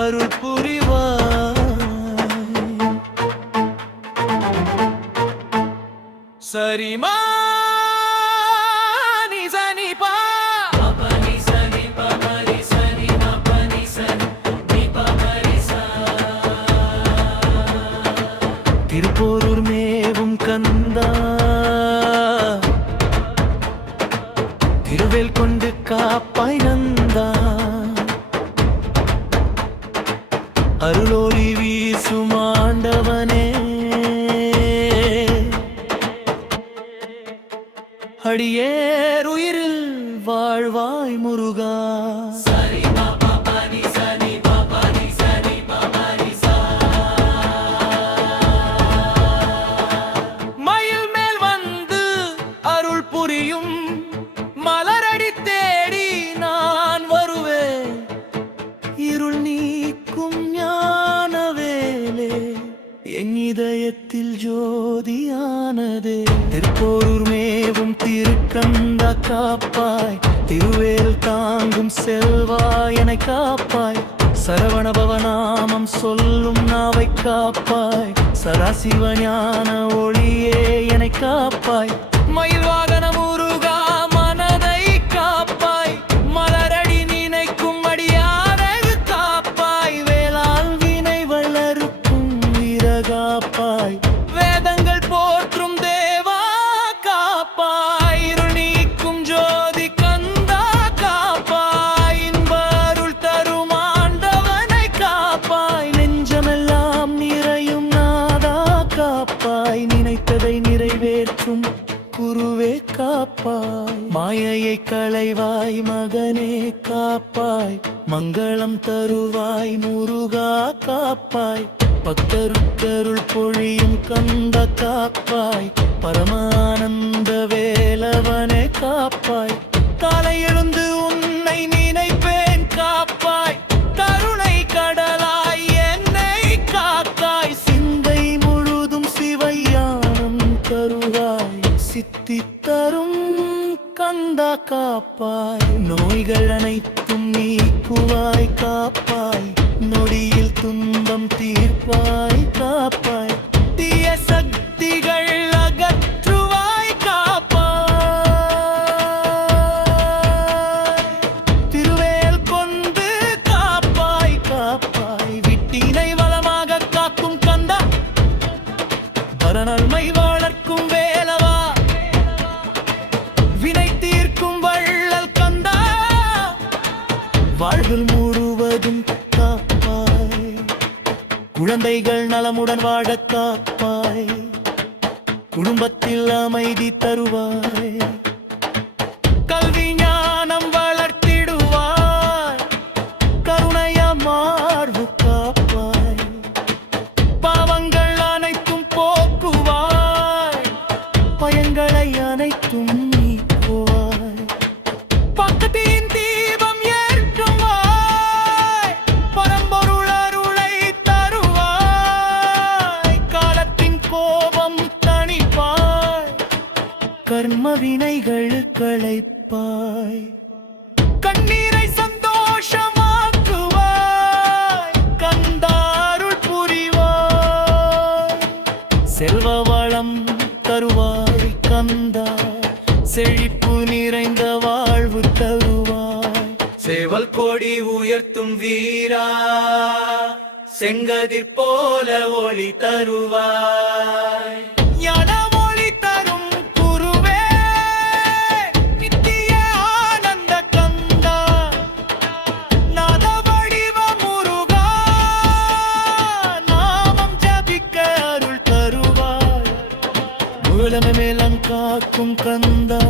அருள் புரிவாய். சரிமா திருப்போரூர் மேவும் கந்தா, திருவேல் கொண்டு காப்பாய் நந்தா, அருளோலி வீசும் ஆண்டவனே, அடியேர் உயிரில் வாழ்வாய் முருகா. புரியும் மலரடி தேடி நான் வருவேன், இருள் நீக்கும் ஞானவேலே என் இதயத்தில் ஜோதியானதே. திருப்போரூர் மேவும் திருக்கந்தா காப்பாய், திருவேல் தாங்கும் செல்வாய் என காப்பாய், சரவண பவநாமம் சொல்லும் நாவை காப்பாய், சதாசிவ ஞான ஒளியே என காப்பாய், மயில் வாகன முருகா மனதை காப்பாய், மலரடி நினைக்கும் அடியாரை காப்பாய், வேளால் வினை வளருக்கும் வீரகாப்பாய், வேதங்கள் போற்றும் தேவா காப்பாய், இருள் நீக்கும் ஜோதி கந்தா காப்பாய், இன்பருள் தரும் ஆண்டவனை காப்பாய், நெஞ்சமெல்லாம் நிறையும் நாதா காப்பாய், நினைத்ததை நிறைவேற்றும் குருவே காப்பாய், மாயையை களைவாய் மகனே காப்பாய், மங்களம் தருவாய் முருகா காப்பாய், பக்தருக்கருள் பொழியும் கந்த காப்பாய், பரமானந்த வேலவனே காப்பாய், காலை எழுந்து உன்னை நினைப்பேன் காப்பாய், கருணை கடலாய் என்னை காக்காய், சிந்தை முழுதும் சிவையானம் தருவாய், சித்தி தரும் கந்தா காப்பாய், நோய்கள் அனைத்தும் நீக்குவாய் காப்பாய், நொடியில் துன்பம் தீர்ப்பாய் காப்பாய், தீய சக்திகள் அகற்றுவாய் காப்பாய், திருவேல் கொண்டு காப்பாய் காப்பாய், விட்டினை வளமாக காக்கும் கந்தா, வரநன்மை வளர்க்கும் வேலவா, வினை தீர்க்கும் வள்ளல் கந்தா, வாழ்வில் முழுவதும் காப்பாய், குழந்தைகள் நலமுடன் வாழ காப்பாய், குடும்பத்தில் அமைதி தருவாய், கல்வி ஞானம் வளர்த்திடுவாய், கருணைய மார்பு காப்பாய், பாவங்கள் அனைத்தும் போக்குவாய், பயங்களை அனைத்தும் நீக்குவாய், பக்கத்தின் தீபம் ஏற்றுவாய், பரம்பொருள் அருளை தருவாய், காலத்தின் கோபம் தணிப்பாய், கர்ம வினைகள் களைப்பாய், கண்ணீரை சந்தோஷமாக்குவாய், கந்தாருள் புரிவாய், செல்வ வளம் தருவாய் கந்தா, செழிப்பு நிறைந்த வாழ்வு தருவாய், சேவல் கொடி உயர்த்தும் வீரா, செங்கதிர் போல ஒளி தருவாய், ஞான ஒளி தரும் குருவே, நித்திய ஆனந்த கந்தா, நாத வடிவ முருகா, நாமம் ஜபிக்க அருள் தருவாய், உலகம் மேலம் காக்கும் கந்தா,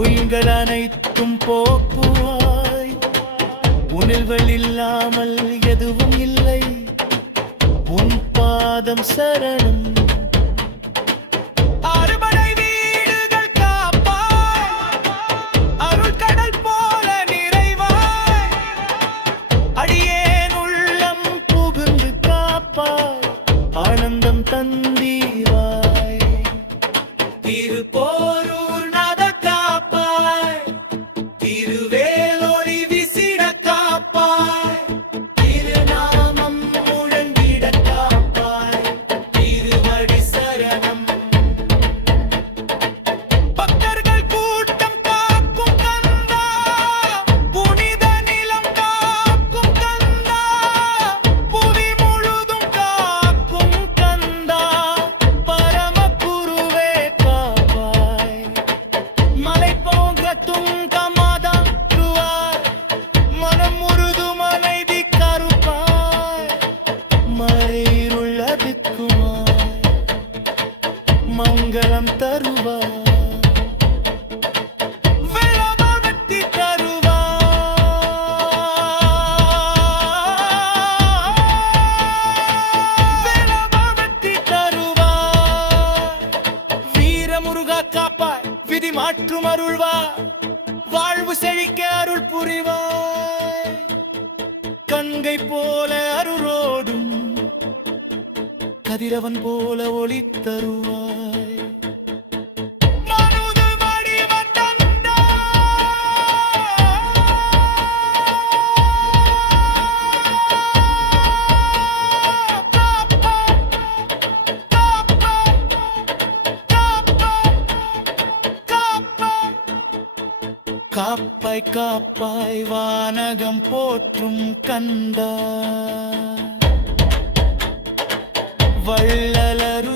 உயிர்கள் அனைத்தும் போக்குவாய், உணர்வுகள் இல்லாமல் எதுவும் இல்லை, உன் பாதம் சரணம், அறுபடை வீடுகள் காப்பாய், அருள் கடல் போல நிறைவாய், அடியேன் உள்ளம் புகுந்து காப்பாய், ஆனந்தம் தந்தீவாய், திருப்போரூர் நாத காப்பாய், திருவேல் ஒளி விசிட காப்பாய், என்றும் அருள்வா, வாழ்வு செழிக்க அருள் புரிவாய். கங்கை போல அருளோடும் கதிரவன் போல ஒளி தருவாய். மருது வடிவம் காப்பாய் காப்பாய் வானகம் போற்றும் கந்தா, வள்ளலரு